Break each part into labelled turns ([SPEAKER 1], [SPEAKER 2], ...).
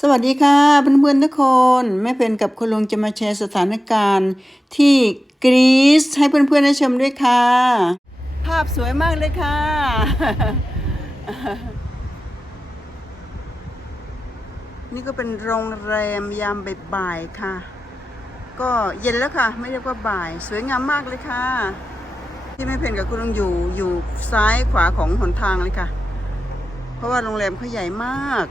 [SPEAKER 1] สวัสดีค่ะเพื่อนๆทุกคนแม่เพนกับคุณลุงจะมาแชร์สถานการณ์ที่กรีซให้เพื่อนๆได้ชมด้วยค่ะ ภาพสวยมากเลยค่ะ นี่ก็เป็นโรงแรมยามบ่ายๆค่ะ ก็เย็นแล้วค่ะ ไม่เรียกว่าบ่าย สวยงามมากเลยค่ะ ที่แม่เพนกับคุณลุงอยู่อยู่ซ้ายขวาของหนทางเลยค่ะ เพราะว่าโรงแรมเขาใหญ่มาก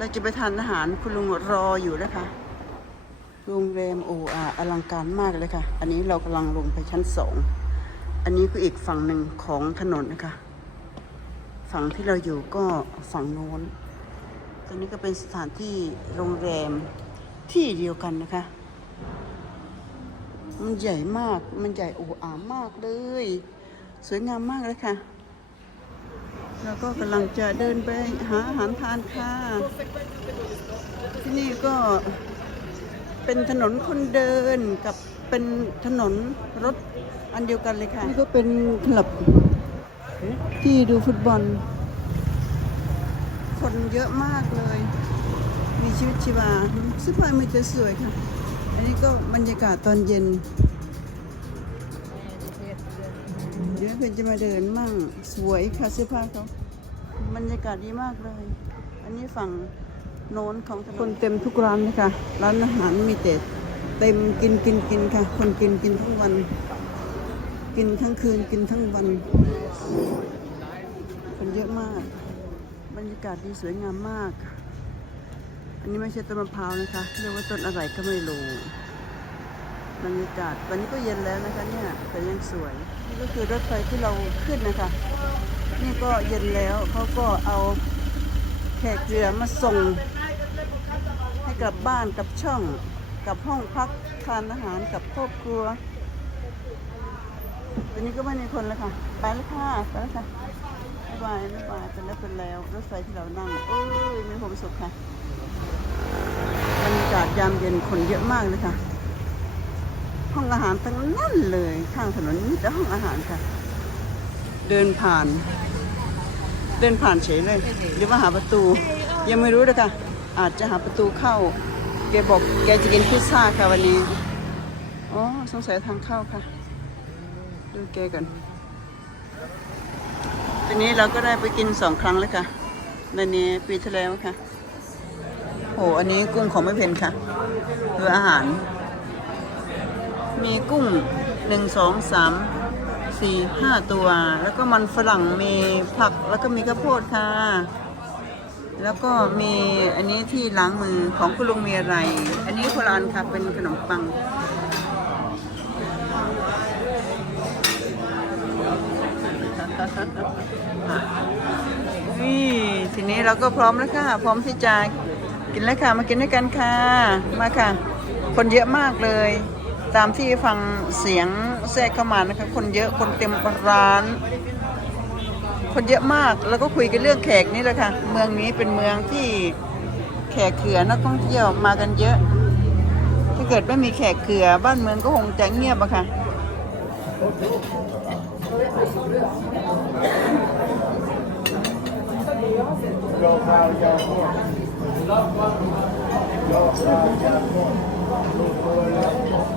[SPEAKER 1] เราจะไปทานอาหารคุณลุงรออยู่นะคะโรงแรมโออาอลังการมากเลยค่ะ อันนี้เรากำลังลงไปชั้นสองอันนี้คืออีกฝั่งหนึ่งของถนนนะคะ ฝั่งที่เราอยู่ก็ฝั่งโน้นตรงนี้ก็เป็นสถานที่โรงแรมที่เดียวกันนะคะ มันใหญ่มาก มันใหญ่โออามากเลย สวยงามมากเลยค่ะ แล้วก็กำลังจะเดินไปหาอาหารทานค่ะ ที่นี่ก็เป็นถนนคนเดินกับเป็นถนนรถอันเดียวกันเลยค่ะ นี่ก็เป็นคลับที่ดูฟุตบอล คนเยอะมากเลย มีชีวิตชีวาเสื้อผ้ามันจะสวยค่ะ อันนี้ก็บรรยากาศตอนเย็น เดี๋ยวเพื่อนจะมาเดินมั่งสวยค่ะเสื้อผ้าเขาบรรยากาศดีมากเลย อันนี้ฝั่งโน้นของถนนคนเต็มทุกร้านเลยค่ะร้านอาหารมีแต่เต็มกินกินกินค่ะ คนกินกินทั้งวัน กินทั้งคืนกินทั้งวัน คนเยอะมาก บรรยากาศดีสวยงามมาก อันนี้ไม่ใช่ต้นมะพร้าวนะคะเรียกว่าต้นอะไรก็ไม่รู้บรรยากาศวันนี้ก็เย็นแล้วนะคะเนี่ยแต่ยังสวยนี่ ก็คือรถไฟที่เราขึ้นนะคะ นี่ก็เย็นแล้วเขาก็เอาแขกเรือมาส่ง ให้กลับบ้านกับช่องกับห้องพักทานอาหารกับครอบครัวตอนนี้ก็ไม่มีคนแล้วค่ะ ไปแล้วค่ะไปแล้วค่ะบ๊ายบายบ๊ายบายเป็นแล้วเป็นแล้วรถไฟที่เรานั่งเอ้ยมีความสุขค่ะบรรยากาศยามเย็นคนเยอะมากเลยค่ะ ห้องอาหารทั้งนั้นเลยข้างถนนมีแต่ห้องอาหารค่ะ เดินผ่าน เดินผ่านเฉยเลย หรือว่าหาประตู ยังไม่รู้เลยค่ะอาจจะหาประตูเข้าแกบอกแกจะกินพิซซ่าค่ะวันนี้อ๋อสงสัยทางเข้าค่ะ ดูแกก่อนทีนี้เราก็ได้ไปกินสองครั้งแล้วค่ะในนี้ปีที่แล้วค่ะโหอันนี้กุ้งของไม่เพนค่ะคืออาหาร มีกุ้งหนึ่งสองสามสี่ห้าตัว แล้วก็มันฝรั่งมีผักแล้วก็มีข้าวโพดค่ะ แล้วก็มีอันนี้ที่ล้างมือของคุณลุงมีอะไร อันนี้โบราณค่ะเป็นขนมปังนี่ทีนี้เราก็พร้อมแล้วค่ะ พร้อมที่จะกินแล้วค่ะ มากินด้วยกันค่ะ มาค่ะ คนเยอะมากเลย ตามที่ฟังเสียงแทรกเข้ามานะคะ คนเยอะคนเต็มร้าน คนเยอะมากแล้วก็คุยกันเรื่องแขกนี่แหละค่ะเมืองนี้เป็นเมืองที่แขกเขือนักท่องเที่ยวมากันเยอะ ถ้าเกิดไม่มีแขกเขือบ้านเมืองก็คงจะเงียบอะค่ะเ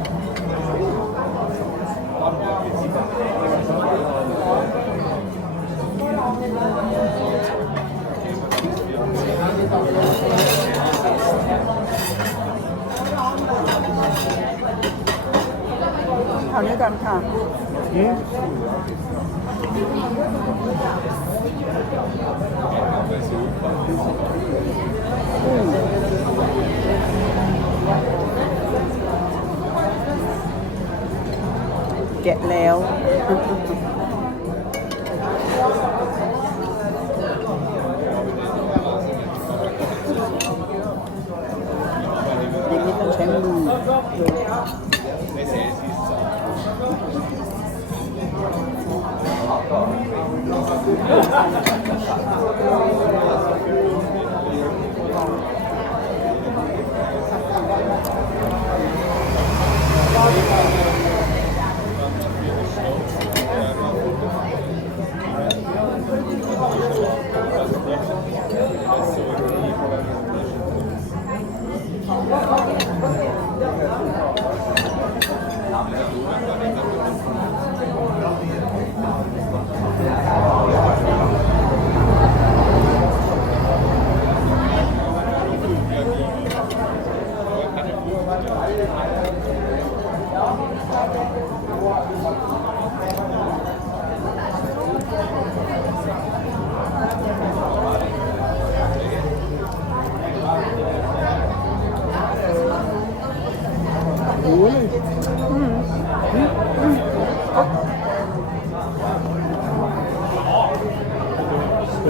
[SPEAKER 1] อาด้วยกัน แกะแล้ว อย่างนี้ต้องใช้มือ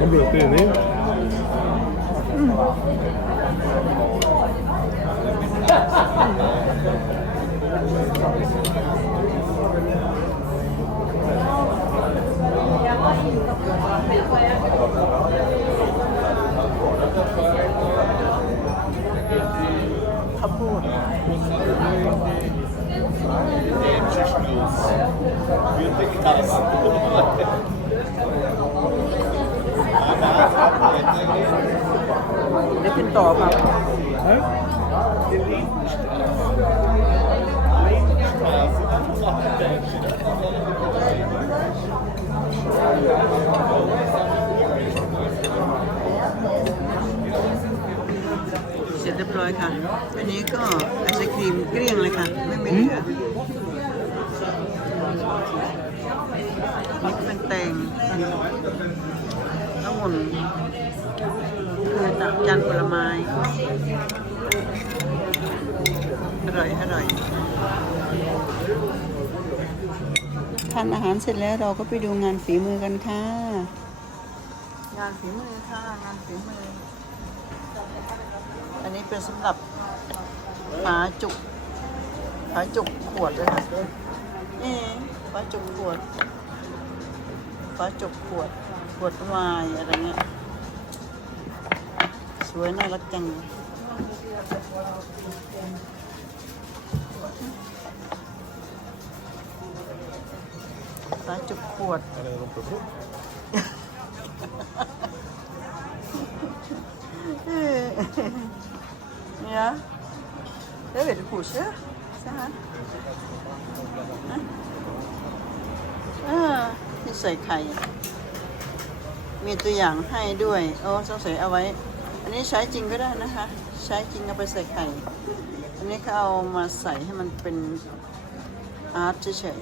[SPEAKER 1] Jeg ble ikke
[SPEAKER 2] enig. Mm. Det
[SPEAKER 1] finns dag pappa. เสร็จเรียบร้อยค่ะ อันนี้ก็ไอศครีมเกลี้ยงเลยค่ะ ไม่ไม่เหลือนี่ก็เป็นแตงองุ่น คือตักจานผลไม้ อร่อย อร่อย ทานอาหารเสร็จแล้วเราก็ไปดูงานฝีมือกันค่ะ งานฝีมือค่ะ งานฝีมือ อันนี้เป็นสำหรับฝาจุกฝาจุกขวดเลยค่ะนี่ฝาจุกขวดฝาจุกขวด ขวดไวน์อะไรเงี้ย สวยน่ารักจังฝาจุกขวด
[SPEAKER 2] Är det de på
[SPEAKER 1] Ja. Det är väldigt kosher. Så här. Ja, ที่ใส่ไข่ มีตัวอย่างให้ด้วย โอ้สงสัยเอาไว้ นนี้ใช้จริงก็ได้นะคะ ใช้จริงเอาไปใส่ไข่ อันนี้เขาเอามาใส่ให้มันเป็นอาร์ตเฉย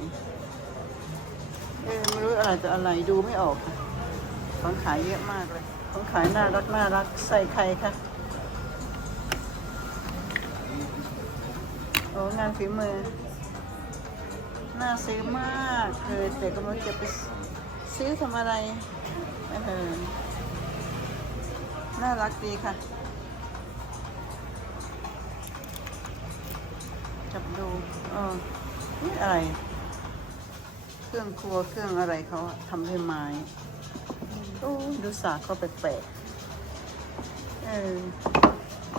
[SPEAKER 1] ๆเอ๊ะไม่รู้อะไรแต่อะไรดูไม่ออกค่ะของขายเยอะมากเลยของขายน่ารักน่ารักใส่ไข่ค่ะโอ้งานฝีมือ น่าซื้อมากเลยแต่ก็ไม่รู้จะไปซื้อทำอะไรเออ น่ารักดีค่ะ จับดูเออนี่อะไร เครื่องครัวเครื่องอะไรเขาทำด้วยไม้โอ้ดูสากเขาแปลกๆเออ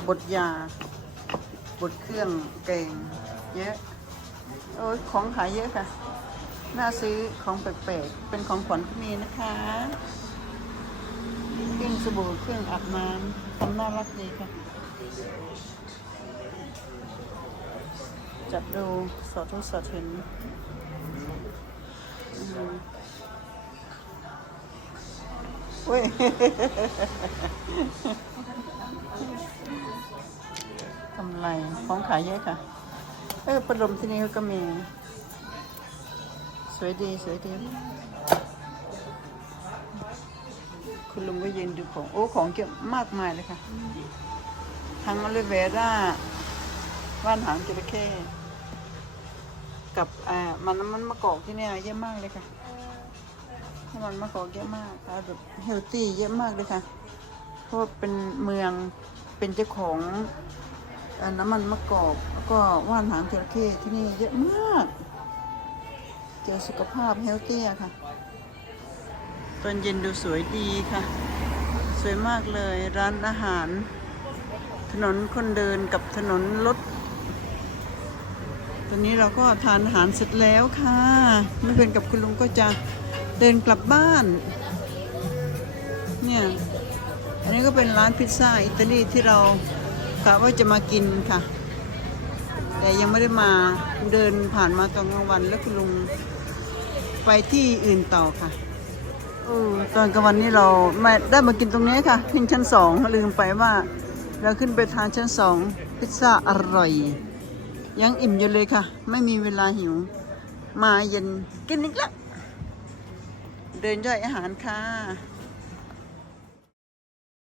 [SPEAKER 1] บดยา บดเครื่องแกงเยอะโอ้ยของขายเยอะค่ะ น่าซื้อของแปลกๆ เป็นของขวัญที่มีนะคะ สบู่เครื่องอาบน้ำทำน่ารักดีค่ะ จับดูสอดทุกสอดเห็นเว้ยกำไรของขายเยอะค่ะ เออพัดลมที่นี่ก็มี สวยดี สวยดี คุณลุงก็ยืนดูของ โอ้ ของเยอะมากมายเลยค่ะ ทั้งอลิเวราว่านหางจระเข้กับอ่ามันน้ำมันมะกอกที่เนี่ยเยอะมากเลยค่ะน้ำมันมะกอกเยอะมากค่ะแบบเฮลตี้เยอะมากเลยค่ะ เพราะเป็นเมืองเป็นเจ้าของอน้ำมันมะกอกแล้วก็ว่านหางจระเข้ที่นี่เยอะมาก เจอสุขภาพเฮลตี้ค่ะ ตอนเย็นดูสวยดีค่ะ สวยมากเลยร้านอาหาร ถนนคนเดินกับถนนรถตอนนี้เราก็ทานอาหารเสร็จแล้วค่ะ ไม่เป็นกับคุณลุงก็จะเดินกลับบ้าน เนี่ย อันนี้ก็เป็นร้านพิซซ่าอิตาลีที่เรากะว่าจะมากินค่ะ แต่ยังไม่ได้มาเดินผ่านมาตอนกลางวันแล้วคุณลุงไปที่อื่นต่อค่ะ ตอนกลางวันนี้เราไม่ได้มากินตรงนี้ค่ะขึ้นชั้นสองลืมไปว่า เราขึ้นไปทานชั้นสองพิซซ่าอร่อย ยังอิ่มอยู่เลยค่ะ ไม่มีเวลาหิว มาเย็นกินอีกแล้วเดินย่อยอาหารค่ะ